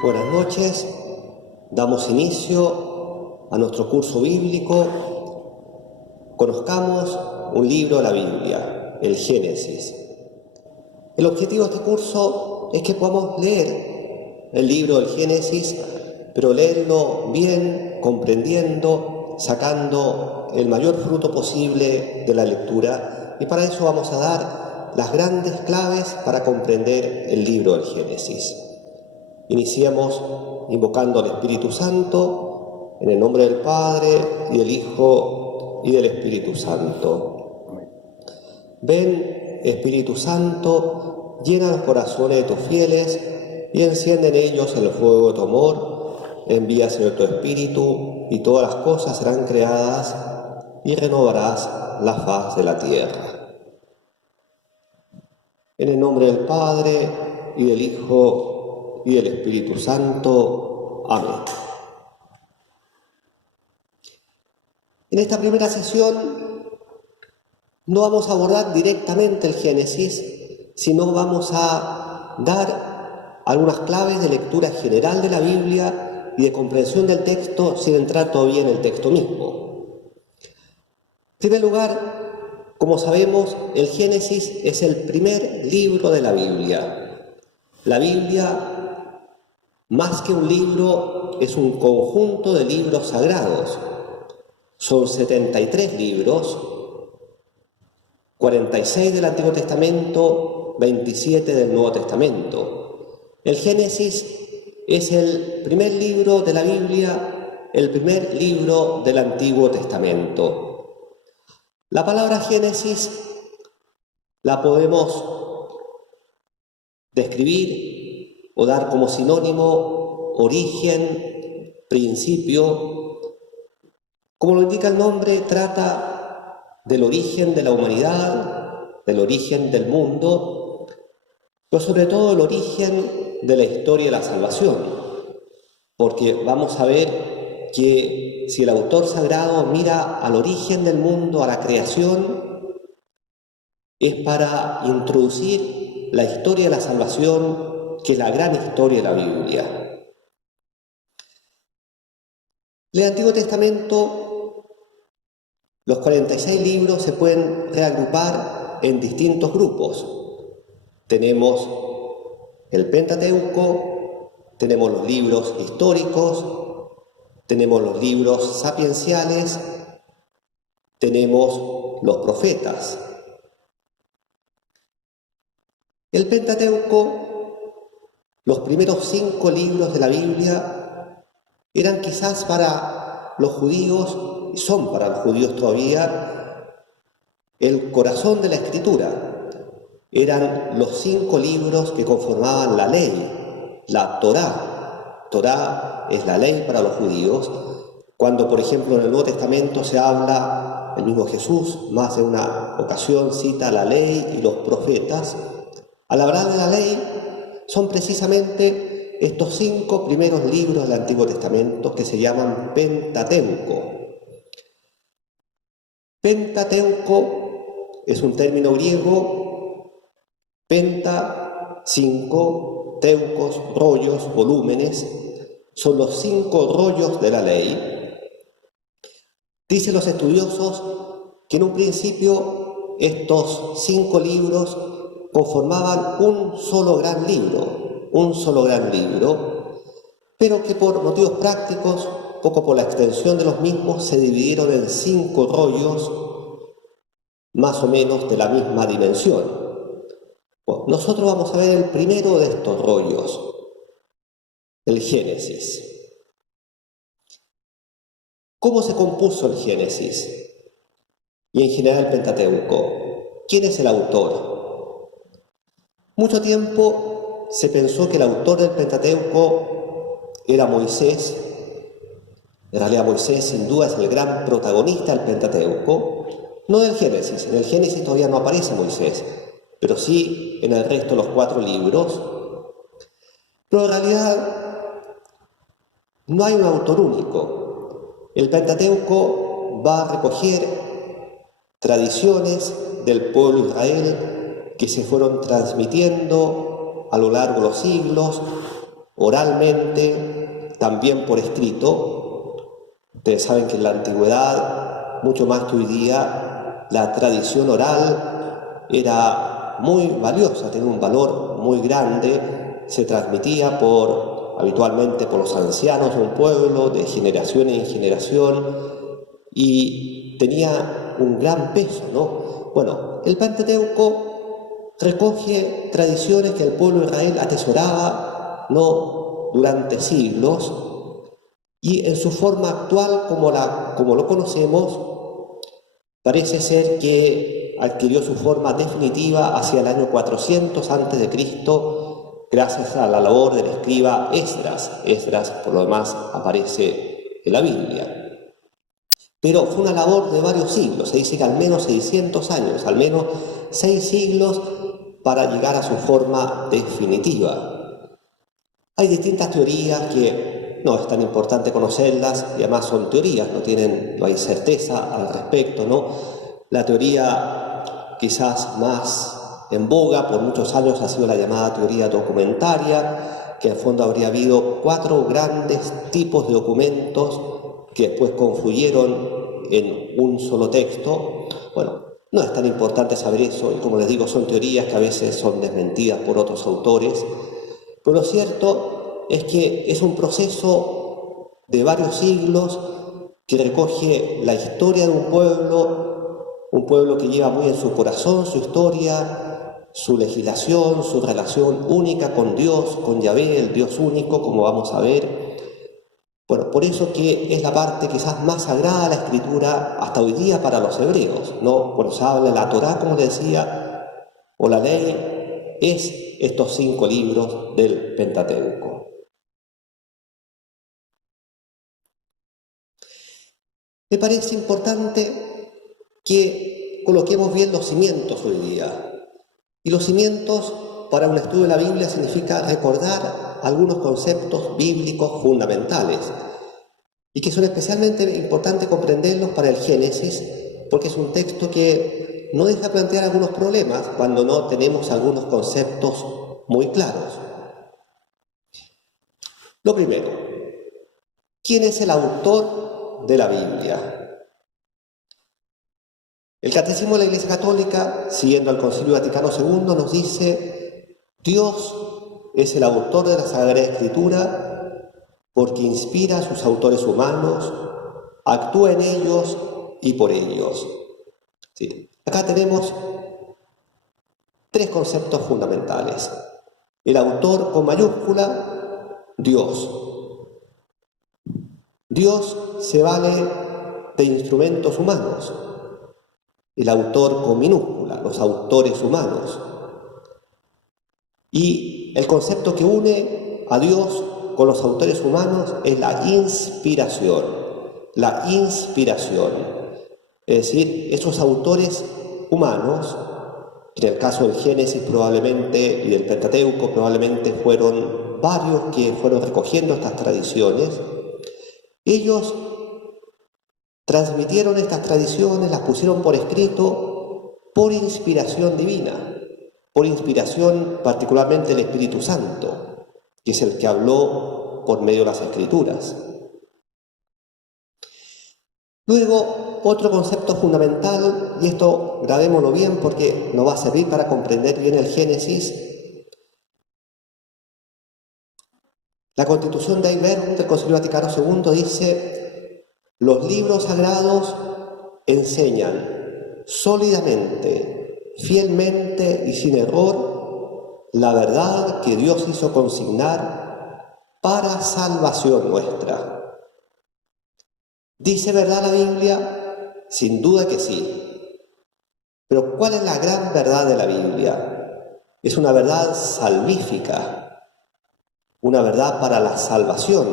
Buenas noches, damos inicio a nuestro curso bíblico. Conozcamos un libro de la Biblia, el Génesis. El objetivo de este curso es que podamos leer el libro del Génesis, pero leerlo bien, comprendiendo, sacando el mayor fruto posible de la lectura. Y para eso vamos a dar las grandes claves para comprender el libro del Génesis. Iniciemos invocando al Espíritu Santo, en el nombre del Padre, y del Hijo, y del Espíritu Santo. Ven, Espíritu Santo, llena los corazones de tus fieles, y enciende en ellos el fuego de tu amor. Envía, Señor, tu Espíritu, y todas las cosas serán creadas, y renovarás la faz de la tierra. En el nombre del Padre, y del Hijo, y del Espíritu Santo. Amén. En esta primera sesión no vamos a abordar directamente el Génesis, sino vamos a dar algunas claves de lectura general de la Biblia y de comprensión del texto sin entrar todavía en el texto mismo. En primer lugar, como sabemos, el Génesis es el primer libro de la Biblia. La Biblia, más que un libro, es un conjunto de libros sagrados. Son 73 libros, 46 del Antiguo Testamento, 27 del Nuevo Testamento. El Génesis es el primer libro de la Biblia, el primer libro del Antiguo Testamento. La palabra Génesis la podemos describir o dar como sinónimo origen, principio. Como lo indica el nombre, trata del origen de la humanidad, del origen del mundo, pero sobre todo el origen de la historia de la salvación. Porque vamos a ver que si el autor sagrado mira al origen del mundo, a la creación, es para introducir la historia de la salvación, que es la gran historia de la Biblia. En el Antiguo Testamento, los 46 libros se pueden reagrupar en distintos grupos. Tenemos el Pentateuco, tenemos los libros históricos, tenemos los libros sapienciales, tenemos los profetas. El Pentateuco, los primeros 5 libros de la Biblia, eran quizás para los judíos, y son para los judíos todavía, el corazón de la Escritura. Eran los 5 libros que conformaban la ley, la Torá. Torá es la ley para los judíos. Cuando, por ejemplo, en el Nuevo Testamento se habla, el mismo Jesús, más de una ocasión cita la ley y los profetas. Al hablar de la ley, son precisamente estos 5 primeros libros del Antiguo Testamento que se llaman Pentateuco. Pentateuco es un término griego, penta, 5, teucos, rollos, volúmenes, son los 5 rollos de la ley. Dicen los estudiosos que en un principio estos 5 libros conformaban un solo gran libro, pero que por motivos prácticos, poco por la extensión de los mismos, se dividieron en 5 rollos, más o menos de la misma dimensión. Bueno, nosotros vamos a ver el primero de estos rollos, el Génesis. ¿Cómo se compuso el Génesis? Y en general el Pentateuco. ¿Quién es el autor? Mucho tiempo se pensó que el autor del Pentateuco era Moisés. En realidad Moisés sin duda es el gran protagonista del Pentateuco, no del Génesis. En el Génesis todavía no aparece Moisés, pero sí en el resto de los 4 libros. Pero en realidad no hay un autor único. El Pentateuco va a recoger tradiciones del pueblo de Israel que se fueron transmitiendo a lo largo de los siglos, oralmente, también por escrito. Ustedes saben que en la antigüedad, mucho más que hoy día, la tradición oral era muy valiosa, tenía un valor muy grande, se transmitía habitualmente por los ancianos de un pueblo, de generación en generación, y tenía un gran peso, ¿no? Bueno, el Pentateuco recoge tradiciones que el pueblo de Israel atesoraba, ¿no?, durante siglos, y en su forma actual, como lo conocemos, parece ser que adquirió su forma definitiva hacia el año 400 a.C., gracias a la labor del escriba Esdras. Esdras, por lo demás, aparece en la Biblia. Pero fue una labor de varios siglos, se dice que al menos 600 años, al menos 6 siglos para llegar a su forma definitiva. Hay distintas teorías que no es tan importante conocerlas, y además son teorías, no hay certeza al respecto, ¿no? La teoría quizás más en boga por muchos años ha sido la llamada teoría documentaria, que en el fondo habría habido 4 grandes tipos de documentos que después confluyeron en un solo texto. Bueno, no es tan importante saber eso, y como les digo, son teorías que a veces son desmentidas por otros autores, pero lo cierto es que es un proceso de varios siglos que recoge la historia de un pueblo que lleva muy en su corazón su historia, su legislación, su relación única con Dios, con Yahvé, el Dios único, como vamos a ver. Bueno, por eso que es la parte quizás más sagrada de la Escritura hasta hoy día para los hebreos, ¿no? Cuando se habla de la Torá, como les decía, o la ley, es estos 5 libros del Pentateuco. Me parece importante que coloquemos bien los cimientos hoy día. Y los cimientos para un estudio de la Biblia significa recordar algunos conceptos bíblicos fundamentales y que son especialmente importantes comprenderlos para el Génesis, porque es un texto que no deja plantear algunos problemas cuando no tenemos algunos conceptos muy claros. Lo primero, ¿quién es el autor de la Biblia? El Catecismo de la Iglesia Católica, siguiendo al Concilio Vaticano II, nos dice: Dios es el autor de la Sagrada Escritura porque inspira a sus autores humanos, actúa en ellos y por ellos. Sí. Acá tenemos 3 conceptos fundamentales. El autor con mayúscula, Dios. Dios se vale de instrumentos humanos. El autor con minúscula, los autores humanos. Y el concepto que une a Dios con los autores humanos es la inspiración. La inspiración. Es decir, esos autores humanos, en el caso del Génesis probablemente y del Pentateuco probablemente fueron varios que fueron recogiendo estas tradiciones, ellos transmitieron estas tradiciones, las pusieron por escrito por inspiración divina, por inspiración particularmente del Espíritu Santo, que es el que habló por medio de las Escrituras. Luego, otro concepto fundamental, y esto grabémoslo bien porque nos va a servir para comprender bien el Génesis. La Constitución de Verbum del Concilio Vaticano II dice: los libros sagrados enseñan sólidamente, fielmente y sin error la verdad que Dios hizo consignar para salvación nuestra. ¿Dice verdad la Biblia? Sin duda que sí. Pero ¿cuál es la gran verdad de la Biblia? Es una verdad salvífica, una verdad para la salvación.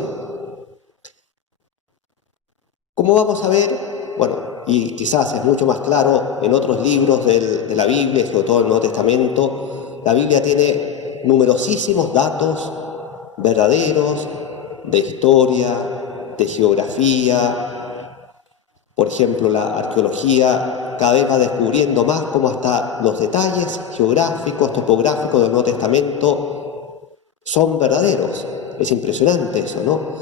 Como vamos a ver, bueno, y quizás es mucho más claro en otros libros de la Biblia, sobre todo en el Nuevo Testamento, la Biblia tiene numerosísimos datos verdaderos de historia, de geografía. Por ejemplo, la arqueología cada vez va descubriendo más cómo hasta los detalles geográficos, topográficos del Nuevo Testamento son verdaderos. Es impresionante eso, ¿no?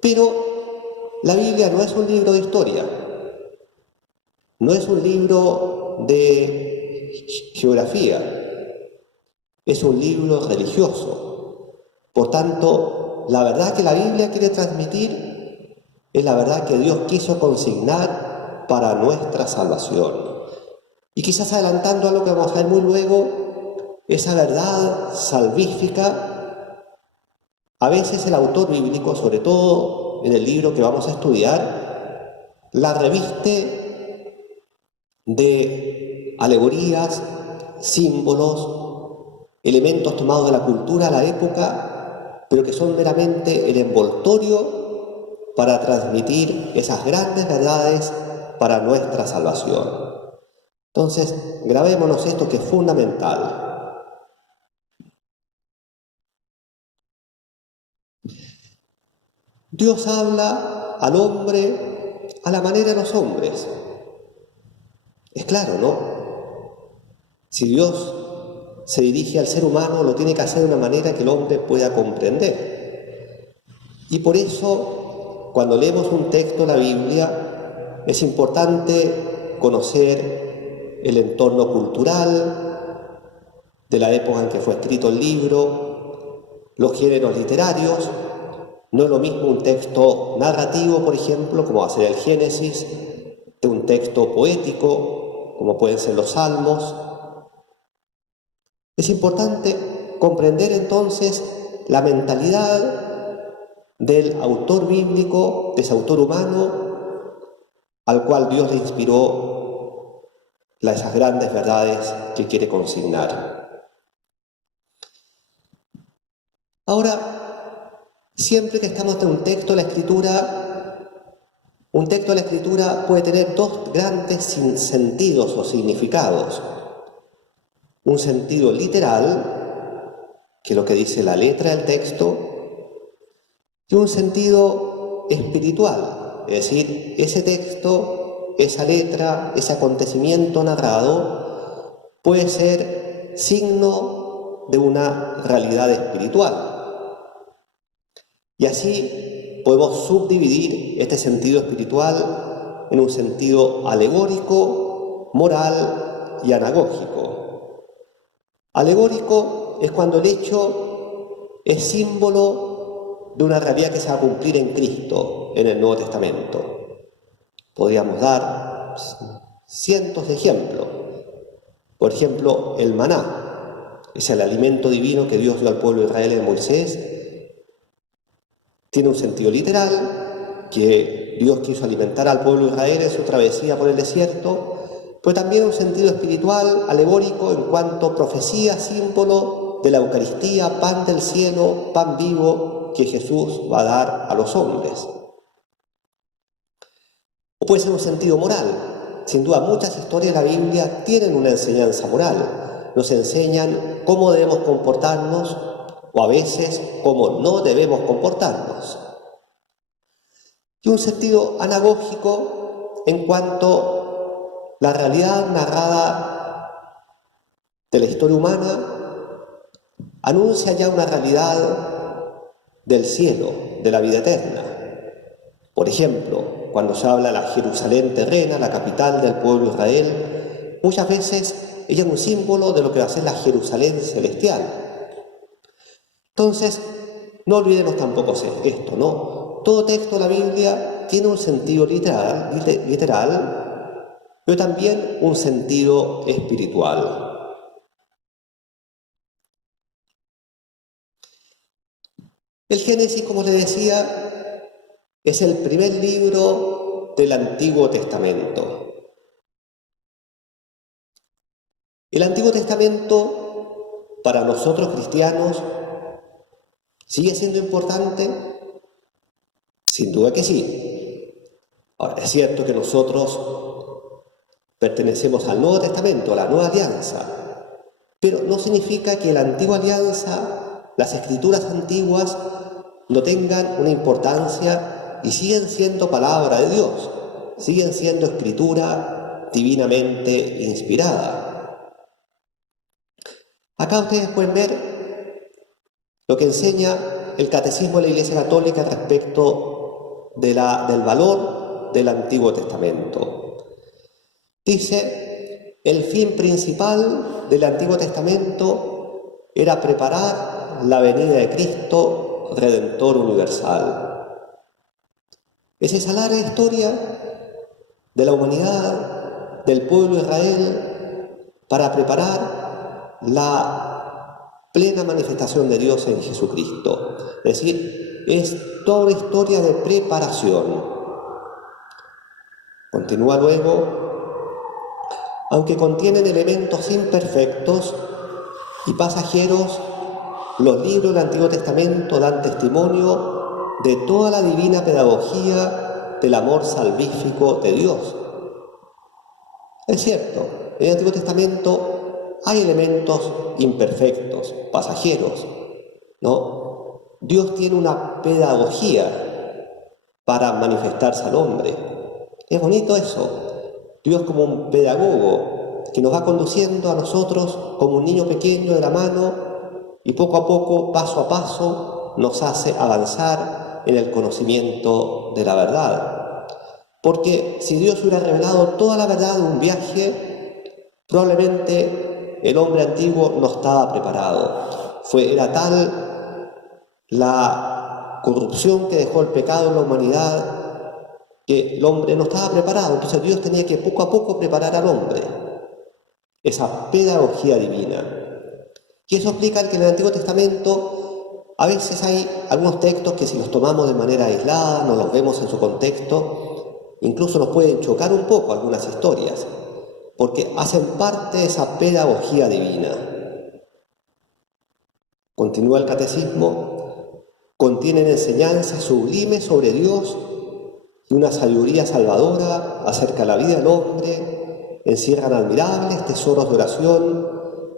Pero la Biblia no es un libro de historia, no es un libro de geografía, es un libro religioso. Por tanto, la verdad que la Biblia quiere transmitir es la verdad que Dios quiso consignar para nuestra salvación. Y quizás adelantando a lo que vamos a ver muy luego, esa verdad salvífica, a veces el autor bíblico, sobre todo en el libro que vamos a estudiar, la reviste de alegorías, símbolos, elementos tomados de la cultura de la época, pero que son meramente el envoltorio para transmitir esas grandes verdades para nuestra salvación. Entonces, grabémonos esto que es fundamental. Dios habla al hombre a la manera de los hombres. Es claro, ¿no? Si Dios se dirige al ser humano, lo tiene que hacer de una manera que el hombre pueda comprender. Y por eso, cuando leemos un texto de la Biblia, es importante conocer el entorno cultural de la época en que fue escrito el libro, los géneros literarios. No es lo mismo un texto narrativo, por ejemplo, como va a ser el Génesis, de un texto poético, como pueden ser los Salmos. Es importante comprender entonces la mentalidad del autor bíblico, de ese autor humano, al cual Dios le inspiró esas grandes verdades que quiere consignar. Ahora, siempre que estamos ante un texto de la Escritura puede tener dos grandes sentidos o significados. Un sentido literal, que es lo que dice la letra del texto, y un sentido espiritual, es decir, ese texto, esa letra, ese acontecimiento narrado puede ser signo de una realidad espiritual. Y así podemos subdividir este sentido espiritual en un sentido alegórico, moral y anagógico. Alegórico es cuando el hecho es símbolo de una realidad que se va a cumplir en Cristo, en el Nuevo Testamento. Podríamos dar cientos de ejemplos. Por ejemplo, el maná, es el alimento divino que Dios dio al pueblo de Israel en Moisés. Tiene un sentido literal, que Dios quiso alimentar al pueblo de Israel en su travesía por el desierto, pero también un sentido espiritual, alegórico, en cuanto profecía, símbolo de la Eucaristía, pan del cielo, pan vivo que Jesús va a dar a los hombres. O puede ser un sentido moral. Sin duda, muchas historias de la Biblia tienen una enseñanza moral. Nos enseñan cómo debemos comportarnos o a veces cómo no debemos comportarnos. Y un sentido anagógico en cuanto la realidad narrada de la historia humana anuncia ya una realidad del cielo, de la vida eterna. Por ejemplo, cuando se habla de la Jerusalén terrena, la capital del pueblo de Israel, muchas veces ella es un símbolo de lo que va a ser la Jerusalén celestial. Entonces, no olvidemos tampoco esto, ¿no? Todo texto de la Biblia tiene un sentido literal, pero también un sentido espiritual. El Génesis, como les decía, es el primer libro del Antiguo Testamento. El Antiguo Testamento, para nosotros cristianos, ¿sigue siendo importante? Sin duda que sí. Ahora, es cierto que nosotros pertenecemos al Nuevo Testamento, a la Nueva Alianza, pero no significa que la Antigua Alianza, las Escrituras antiguas, no tengan una importancia y siguen siendo palabra de Dios, siguen siendo escritura divinamente inspirada. Acá ustedes pueden ver lo que enseña el Catecismo de la Iglesia Católica respecto del valor del Antiguo Testamento. Dice, el fin principal del Antiguo Testamento era preparar la venida de Cristo, Redentor universal. Es esa larga historia de la humanidad, del pueblo de Israel, para preparar la plena manifestación de Dios en Jesucristo. Es decir, es toda una historia de preparación. Continúa luego, aunque contienen elementos imperfectos y pasajeros, los libros del Antiguo Testamento dan testimonio de toda la divina pedagogía del amor salvífico de Dios. Es cierto, en el Antiguo Testamento hay elementos imperfectos, pasajeros, ¿no? Dios tiene una pedagogía para manifestarse al hombre. Es bonito eso. Dios como un pedagogo que nos va conduciendo a nosotros como un niño pequeño de la mano y poco a poco, paso a paso, nos hace avanzar en el conocimiento de la verdad. Porque si Dios hubiera revelado toda la verdad de un viaje, probablemente el hombre antiguo no estaba preparado. Era tal la corrupción que dejó el pecado en la humanidad que el hombre no estaba preparado. Entonces Dios tenía que poco a poco preparar al hombre. Esa pedagogía divina. Y eso explica que en el Antiguo Testamento a veces hay algunos textos que si los tomamos de manera aislada, no los vemos en su contexto, incluso nos pueden chocar un poco algunas historias, porque hacen parte de esa pedagogía divina. Continúa el Catecismo, contienen enseñanzas sublimes sobre Dios y una sabiduría salvadora acerca de la vida del hombre, encierran admirables tesoros de oración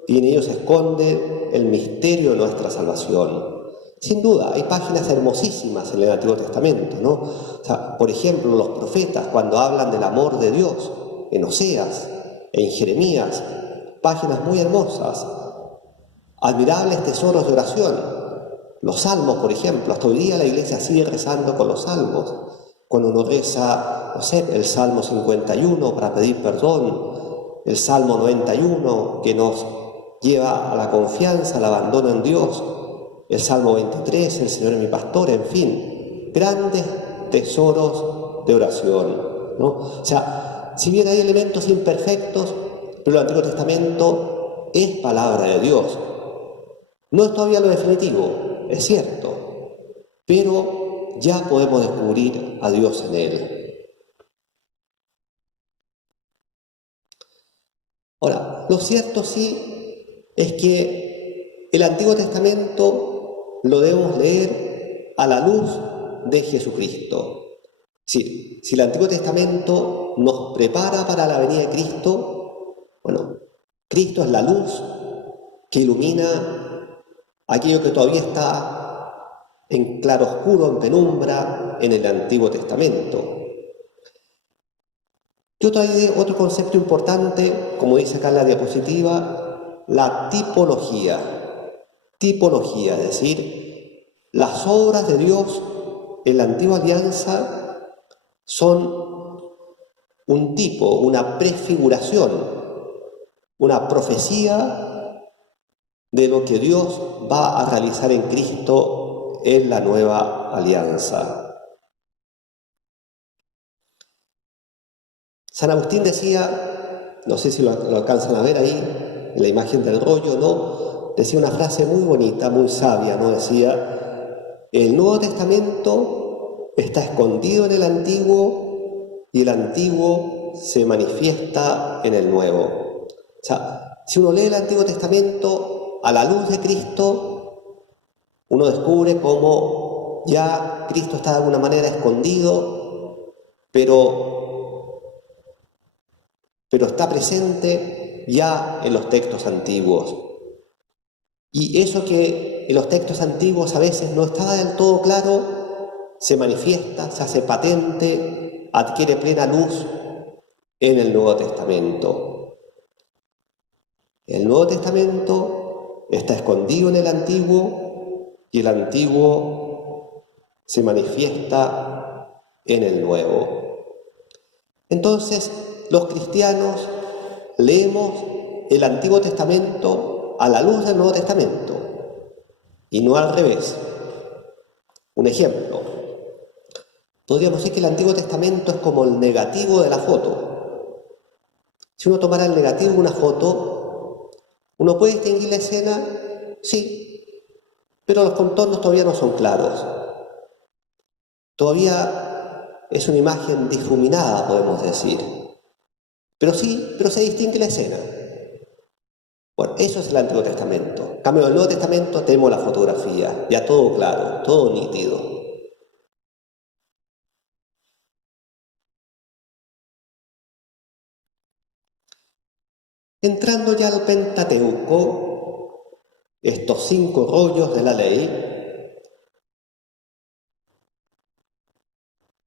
y en ellos se esconde el misterio de nuestra salvación. Sin duda, hay páginas hermosísimas en el Antiguo Testamento, ¿no? O sea, por ejemplo, los profetas cuando hablan del amor de Dios, en Oseas, en Jeremías, páginas muy hermosas, admirables tesoros de oración. Los salmos, por ejemplo, hasta hoy día la iglesia sigue rezando con los salmos. Cuando uno reza, no sé, el Salmo 51 para pedir perdón, el Salmo 91 que nos lleva a la confianza, al abandono en Dios, el Salmo 23, el Señor es mi pastor, en fin, grandes tesoros de oración, ¿no? O sea, si bien hay elementos imperfectos, pero el Antiguo Testamento es palabra de Dios. No es todavía lo definitivo, es cierto, pero ya podemos descubrir a Dios en él. Ahora, lo cierto sí es que el Antiguo Testamento lo debemos leer a la luz de Jesucristo. Si el Antiguo Testamento nos prepara para la venida de Cristo, bueno, Cristo es la luz que ilumina aquello que todavía está en claroscuro, en penumbra, en el Antiguo Testamento. Y otro concepto importante, como dice acá en la diapositiva, la tipología. Tipología, es decir, las obras de Dios en la antigua alianza son un tipo, una prefiguración, una profecía de lo que Dios va a realizar en Cristo en la nueva alianza. San Agustín decía, no sé si lo alcanzan a ver ahí, en la imagen del rollo, ¿no? Decía una frase muy bonita, muy sabia, ¿no? Decía, el Nuevo Testamento está escondido en el Antiguo y el Antiguo se manifiesta en el Nuevo. O sea, si uno lee el Antiguo Testamento a la luz de Cristo, uno descubre cómo ya Cristo está de alguna manera escondido, pero está presente ya en los textos antiguos. Y eso que en los textos antiguos a veces no está del todo claro, se manifiesta, se hace patente, adquiere plena luz en el Nuevo Testamento. El Nuevo Testamento está escondido en el Antiguo y el antiguo se manifiesta en el nuevo. Entonces, los cristianos leemos el Antiguo Testamento a la luz del Nuevo Testamento y no al revés. Un ejemplo, podríamos decir que el Antiguo Testamento es como el negativo de la foto. Si uno tomara el negativo de una foto, ¿uno puede distinguir la escena? Sí, pero los contornos todavía no son claros. Todavía es una imagen difuminada, podemos decir. Pero se distingue la escena. Bueno, eso es el Antiguo Testamento. En cambio, en el Nuevo Testamento tenemos la fotografía, ya todo claro, todo nítido. Entrando ya al Pentateuco, estos 5 rollos de la ley,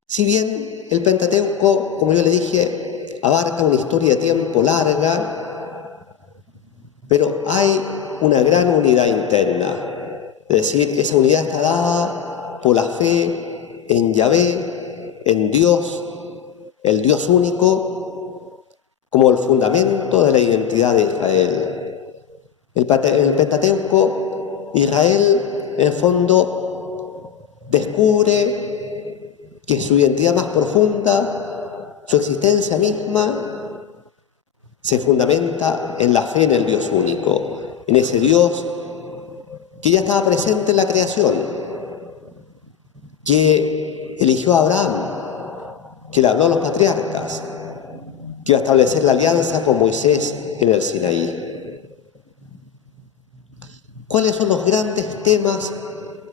si bien el Pentateuco, como yo le dije, abarca una historia de tiempo larga, pero hay una gran unidad interna. Es decir, esa unidad está dada por la fe en Yahvé, en Dios, el Dios único, como el fundamento de la identidad de Israel. En el Pentateuco, Israel, en el fondo, descubre que su identidad más profunda, su existencia misma, se fundamenta en la fe en el Dios único, en ese Dios que ya estaba presente en la creación, que eligió a Abraham, que le habló a los patriarcas, que iba a establecer la alianza con Moisés en el Sinaí. ¿Cuáles son los grandes temas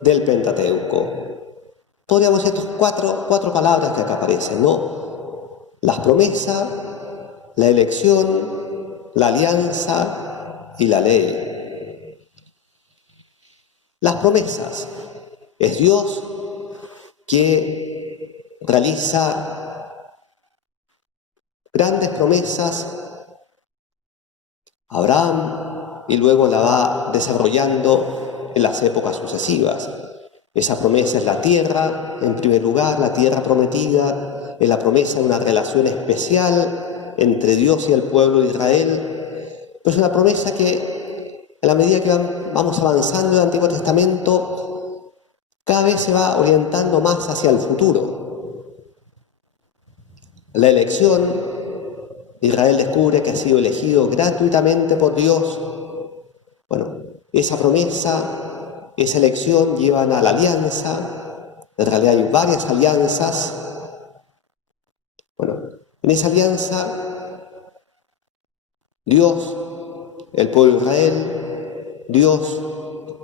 del Pentateuco? Podríamos decir estas cuatro palabras que acá aparecen, ¿no? Las promesas, la elección, la alianza y la ley. Las promesas. Es Dios que realiza grandes promesas a Abraham y luego la va desarrollando en las épocas sucesivas. Esa promesa es la tierra, en primer lugar, la tierra prometida, es la promesa de una relación especial entre Dios y el pueblo de Israel. Pero es una promesa que, en la medida que vamos avanzando en el Antiguo Testamento, cada vez se va orientando más hacia el futuro. La elección, Israel descubre que ha sido elegido gratuitamente por Dios. Bueno, esa promesa, esa elección llevan a la alianza. En realidad hay varias alianzas. Bueno, en esa alianza, Dios, el pueblo de Israel, Dios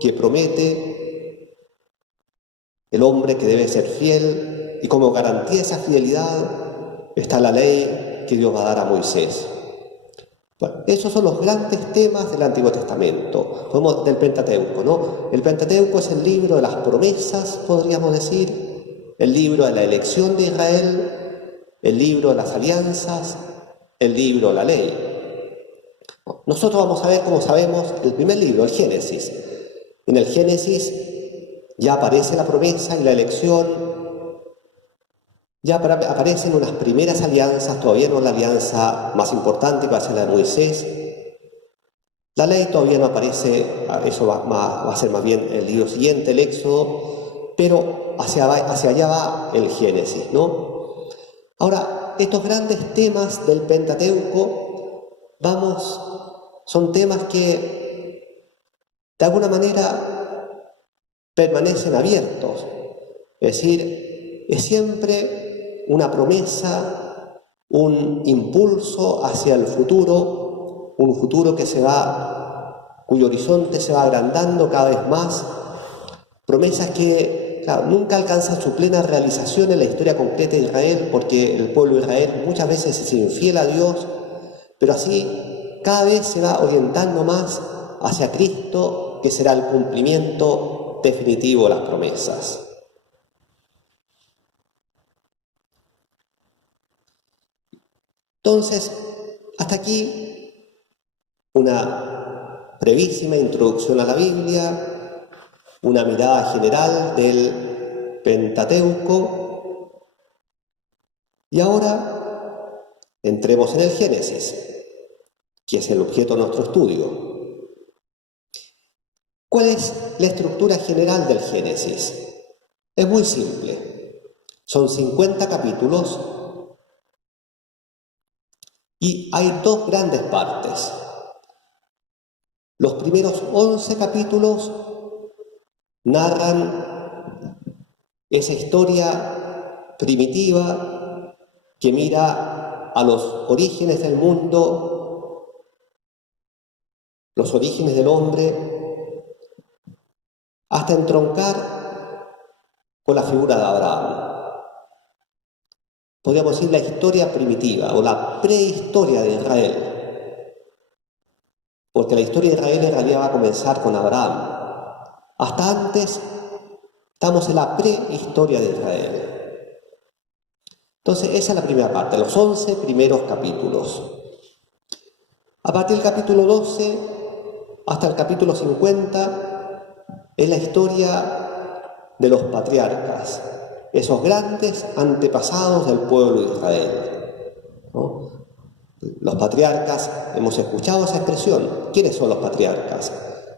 que promete, el hombre que debe ser fiel, y como garantía de esa fidelidad está la ley que Dios va a dar a Moisés. Bueno, esos son los grandes temas del Antiguo Testamento, del Pentateuco, ¿no? El Pentateuco es el libro de las promesas, podríamos decir, el libro de la elección de Israel, el libro de las alianzas, el libro de la ley. Nosotros vamos a ver, como sabemos, el primer libro, el Génesis. En el Génesis ya aparece la promesa y la elección, ya aparecen unas primeras alianzas, todavía no la alianza más importante que va a ser la de Moisés. La ley todavía no aparece, eso va a ser más bien el libro siguiente, el Éxodo, pero hacia allá va el Génesis, ¿no? Ahora, estos grandes temas del Pentateuco, son temas que de alguna manera permanecen abiertos. Es decir, es siempre una promesa, un impulso hacia el futuro, un futuro cuyo horizonte se va agrandando cada vez más. Promesas que, claro, nunca alcanzan su plena realización en la historia concreta de Israel, porque el pueblo de Israel muchas veces es infiel a Dios, pero así cada vez se va orientando más hacia Cristo, que será el cumplimiento definitivo de las promesas. Entonces, hasta aquí una brevísima introducción a la Biblia, una mirada general del Pentateuco. Y ahora entremos en el Génesis, que es el objeto de nuestro estudio. ¿Cuál es la estructura general del Génesis? Es muy simple. Son 50 capítulos y hay dos grandes partes. Los primeros 11 capítulos narran esa historia primitiva que mira a los orígenes del mundo, los orígenes del hombre, hasta entroncar con la figura de Abraham. Podríamos decir la historia primitiva o la prehistoria de Israel, porque la historia de Israel en realidad va a comenzar con Abraham. Hasta antes estamos en la prehistoria de Israel. Entonces esa es la primera parte, los 11 primeros capítulos. A partir del capítulo 12 hasta el capítulo 50 es la historia de los patriarcas, esos grandes antepasados del pueblo de Israel, ¿no? Los patriarcas, hemos escuchado esa expresión. ¿Quiénes son los patriarcas?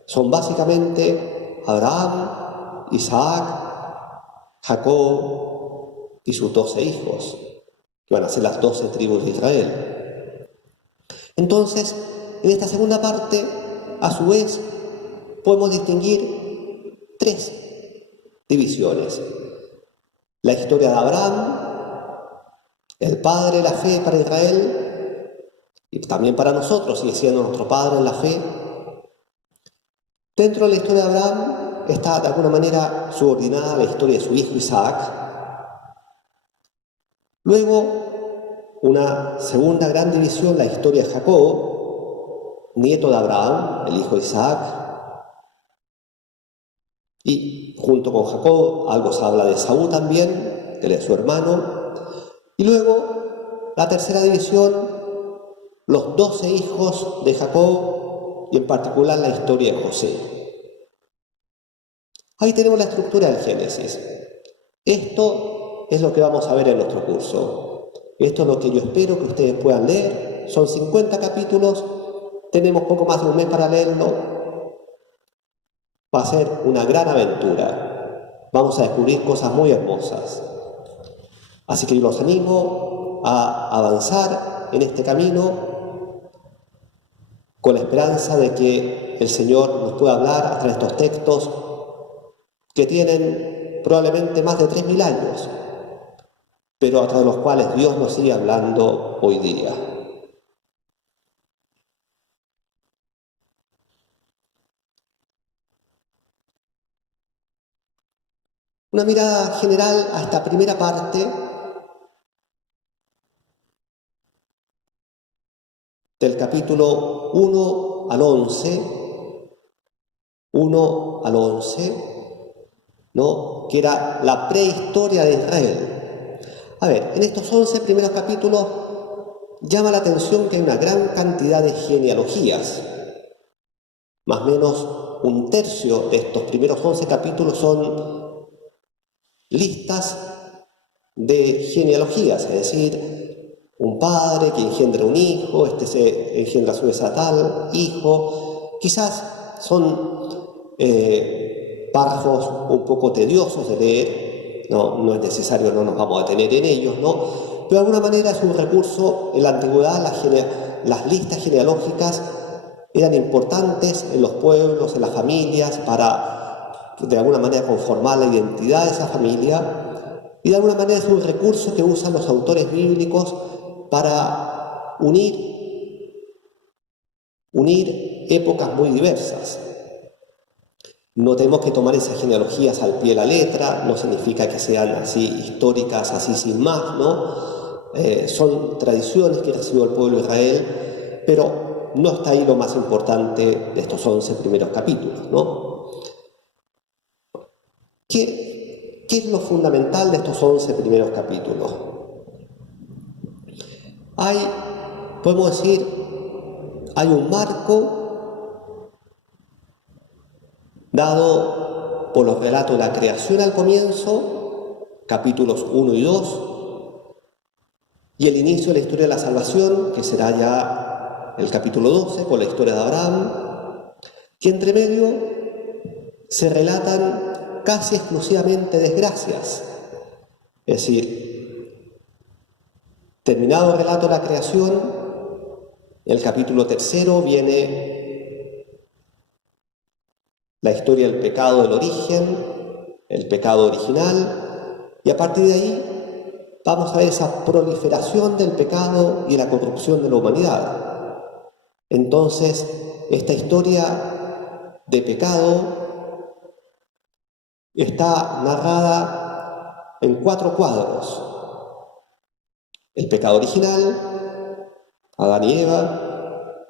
Son básicamente Abraham, Isaac, Jacob y sus 12 hijos, que van a ser las 12 tribus de Israel. Entonces, en esta segunda parte, a su vez, podemos distinguir 3 divisiones. La historia de Abraham, el padre de la fe para Israel, y también para nosotros, sigue siendo nuestro padre en la fe. Dentro de la historia de Abraham está de alguna manera subordinada la historia de su hijo Isaac. Luego, una segunda gran división, la historia de Jacob, nieto de Abraham, el hijo de Isaac. Y junto con Jacob, algo se habla de Esaú también, él es su hermano. Y luego, la tercera división, los 12 hijos de Jacob y en particular la historia de José. Ahí tenemos la estructura del Génesis. Esto es lo que vamos a ver en nuestro curso. Esto es lo que yo espero que ustedes puedan leer. Son 50 capítulos, tenemos poco más de un mes para leerlo. Va a ser una gran aventura. Vamos a descubrir cosas muy hermosas. Así que yo los animo a avanzar en este camino con la esperanza de que el Señor nos pueda hablar a través de estos textos que tienen probablemente más de 3000 años, pero a través de los cuales Dios nos sigue hablando hoy día. Una mirada general a esta primera parte del capítulo 1 al 11, ¿no? Que era la prehistoria de Israel. A ver, en estos 11 primeros capítulos llama la atención que hay una gran cantidad de genealogías. Más o menos un tercio de estos primeros 11 capítulos son listas de genealogías, es decir, un padre que engendra un hijo, este se engendra a su vez a tal hijo. Quizás son párrafos un poco tediosos de leer, no es necesario, no nos vamos a detener en ellos, ¿no? Pero de alguna manera es un recurso. En la antigüedad las listas genealógicas eran importantes en los pueblos, en las familias, para de alguna manera conformar la identidad de esa familia, y de alguna manera es un recurso que usan los autores bíblicos para unir épocas muy diversas. No tenemos que tomar esas genealogías al pie de la letra, no significa que sean así históricas, así sin más, ¿no? Son tradiciones que recibió el pueblo de Israel, pero no está ahí lo más importante de estos 11 primeros capítulos, ¿no? ¿Qué es lo fundamental de estos 11 primeros capítulos? Podemos decir, hay un marco dado por los relatos de la creación al comienzo, capítulos 1 y 2, y el inicio de la historia de la salvación, que será ya el capítulo 12, con la historia de Abraham, que entre medio se relatan casi exclusivamente desgracias. Es decir, terminado el relato de la creación, en el capítulo 3 viene la historia del pecado del origen, el pecado original, y a partir de ahí vamos a ver esa proliferación del pecado y la corrupción de la humanidad. Entonces, esta historia de pecado está narrada en 4 cuadros. El pecado original, Adán y Eva,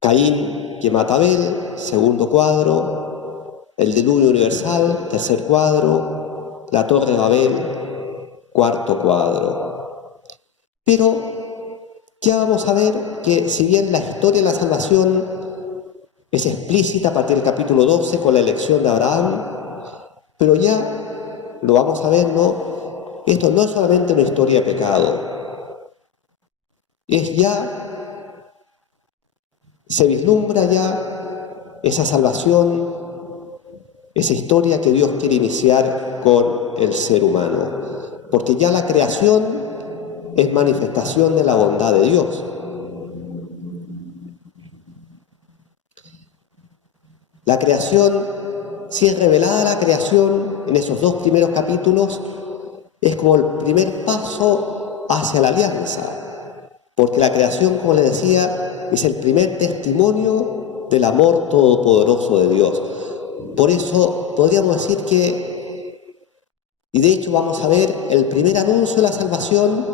Caín que mata a Abel, segundo cuadro, el diluvio universal, tercer cuadro, la torre de Babel, cuarto cuadro. Pero ya vamos a ver que si bien la historia de la salvación es explícita a partir del capítulo 12 con la elección de Abraham, pero ya lo vamos a ver, ¿no? Esto no es solamente una historia de pecado, es ya, se vislumbra ya esa salvación, esa historia que Dios quiere iniciar con el ser humano. Porque ya la creación es manifestación de la bondad de Dios. La creación, si es revelada la creación en esos 2 primeros capítulos, es como el primer paso hacia la alianza. Porque la creación, como les decía, es el primer testimonio del amor todopoderoso de Dios. Por eso podríamos decir que, y de hecho vamos a ver, el primer anuncio de la salvación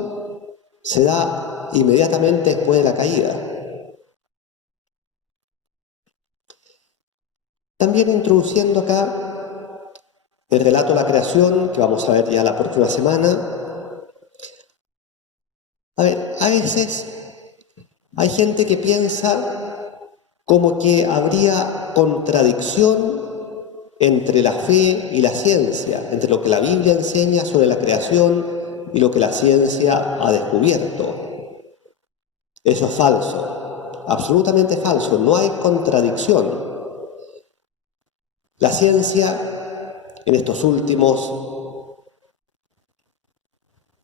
se da inmediatamente después de la caída. También introduciendo acá el relato de la creación, que vamos a ver ya la próxima semana. A ver, a veces hay gente que piensa como que habría contradicción entre la fe y la ciencia, entre lo que la Biblia enseña sobre la creación y lo que la ciencia ha descubierto. Eso es falso, absolutamente falso, no hay contradicción. La ciencia en estos últimos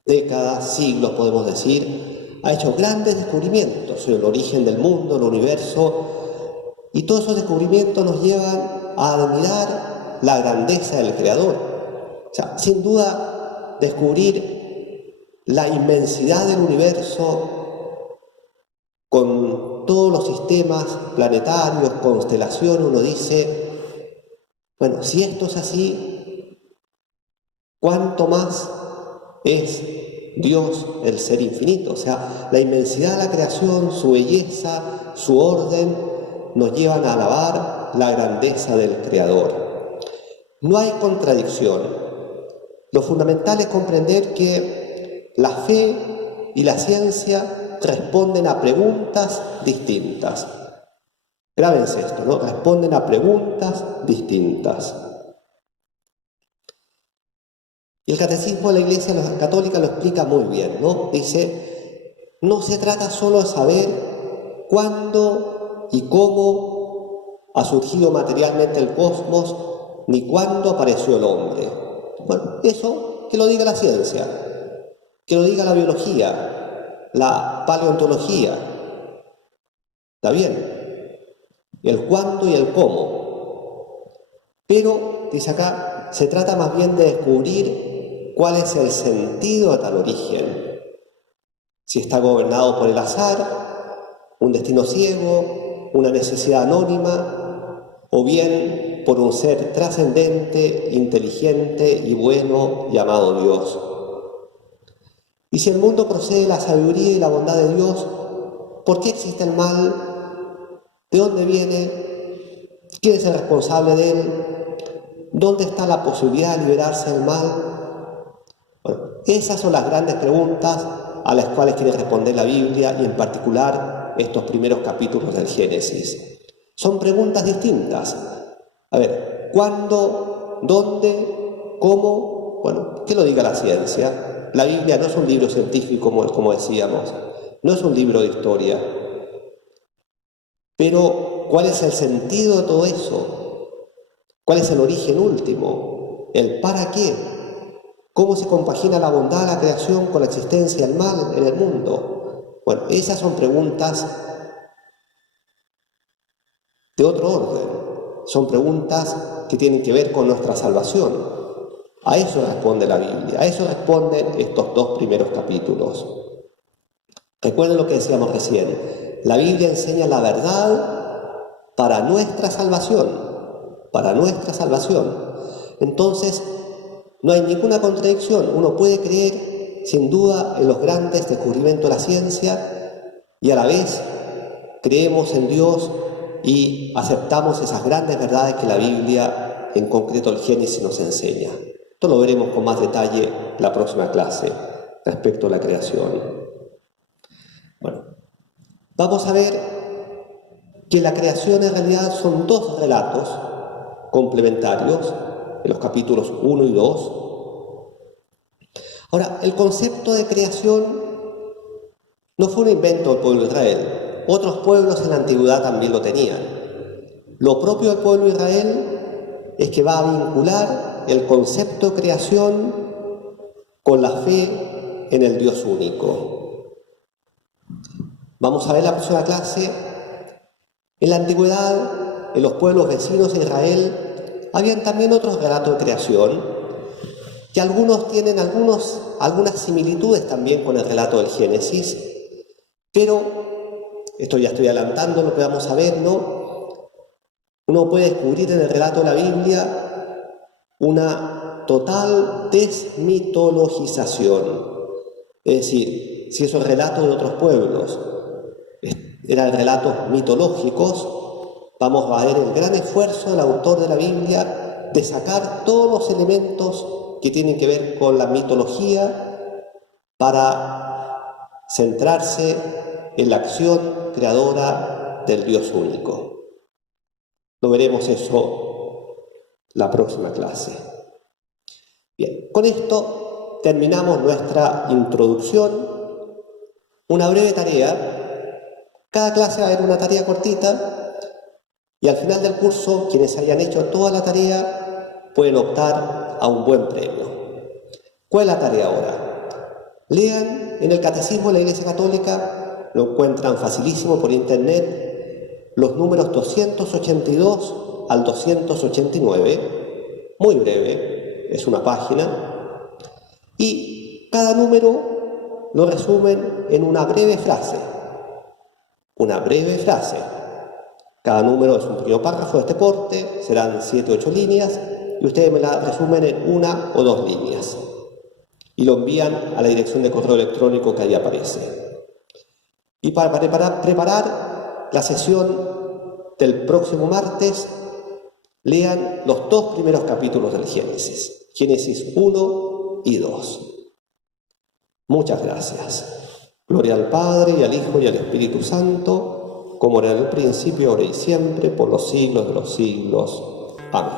décadas, siglos podemos decir, ha hecho grandes descubrimientos sobre el origen del mundo, el universo, y todos esos descubrimientos nos llevan a admirar la grandeza del Creador. O sea, sin duda, descubrir la inmensidad del universo con todos los sistemas planetarios, constelaciones, uno dice, bueno, si esto es así, ¿cuánto más es Dios el ser infinito? O sea, la inmensidad de la creación, su belleza, su orden, nos llevan a alabar la grandeza del Creador. No hay contradicción. Lo fundamental es comprender que la fe y la ciencia responden a preguntas distintas. Grábense esto, ¿no? Responden a preguntas distintas. Y el Catecismo de la Iglesia Católica lo explica muy bien, ¿no? Dice, no se trata solo de saber cuándo y cómo ha surgido materialmente el cosmos, ni cuándo apareció el hombre. Bueno, eso que lo diga la ciencia, que lo diga la biología, la paleontología. ¿Está bien? El cuándo y el cómo. Pero, dice acá, se trata más bien de descubrir cuál es el sentido de tal origen. Si está gobernado por el azar, un destino ciego, una necesidad anónima, o bien por un ser trascendente, inteligente y bueno llamado Dios. Y si el mundo procede de la sabiduría y la bondad de Dios, ¿por qué existe el mal? ¿De dónde viene? ¿Quién es el responsable de él? ¿Dónde está la posibilidad de liberarse del mal? Bueno, esas son las grandes preguntas a las cuales quiere responder la Biblia y en particular estos primeros capítulos del Génesis. Son preguntas distintas. A ver, ¿cuándo ¿Dónde? ¿Cómo? Bueno, que lo diga la ciencia. La Biblia no es un libro científico, como decíamos, no es un libro de historia. Pero, ¿cuál es el sentido de todo eso? ¿Cuál es el origen último? ¿El para qué? ¿Cómo se compagina la bondad de la creación con la existencia del mal en el mundo? Bueno, esas son preguntas de otro orden. Son preguntas que tienen que ver con nuestra salvación. A eso responde la Biblia, a eso responden estos 2 primeros capítulos. Recuerden lo que decíamos recién. La Biblia enseña la verdad para nuestra salvación, para nuestra salvación. Entonces, no hay ninguna contradicción. Uno puede creer, sin duda, en los grandes descubrimientos de la ciencia y a la vez creemos en Dios y aceptamos esas grandes verdades que la Biblia, en concreto el Génesis, nos enseña. Esto lo veremos con más detalle en la próxima clase respecto a la creación. Bueno, vamos a ver que la creación en realidad son 2 relatos complementarios en los capítulos 1 y 2. Ahora, el concepto de creación no fue un invento del pueblo de Israel. Otros pueblos en la antigüedad también lo tenían. Lo propio del pueblo de Israel es que va a vincular el concepto de creación con la fe en el Dios único. Vamos a ver la próxima clase. En la antigüedad, en los pueblos vecinos de Israel, habían también otros relatos de creación, que algunos tienen algunas similitudes también con el relato del Génesis, pero esto ya estoy adelantando lo que vamos a ver, ¿no? Uno puede descubrir en el relato de la Biblia una total desmitologización. Es decir, si esos relatos de otros pueblos eran relatos mitológicos, vamos a ver el gran esfuerzo del autor de la Biblia de sacar todos los elementos que tienen que ver con la mitología para centrarse en la acción creadora del Dios único. Lo veremos eso la próxima clase. Bien, con esto terminamos nuestra introducción. Una breve tarea. Cada clase va a haber una tarea cortita y al final del curso, quienes hayan hecho toda la tarea pueden optar a un buen premio. ¿Cuál es la tarea ahora? Lean en el Catecismo de la Iglesia Católica, lo encuentran facilísimo por internet, los números 282 al 289, muy breve, es una página, y cada número lo resumen en una breve frase. Una breve frase. Cada número es un pequeño párrafo de este porte, serán 7 o 8 líneas, y ustedes me la resumen en 1 o 2 líneas. Y lo envían a la dirección de correo electrónico que ahí aparece. Y para preparar la sesión del próximo martes, lean los 2 primeros capítulos del Génesis. Génesis 1 y 2. Muchas gracias. Gloria al Padre, y al Hijo, y al Espíritu Santo, como era en el principio, ahora y siempre, por los siglos de los siglos. Amén.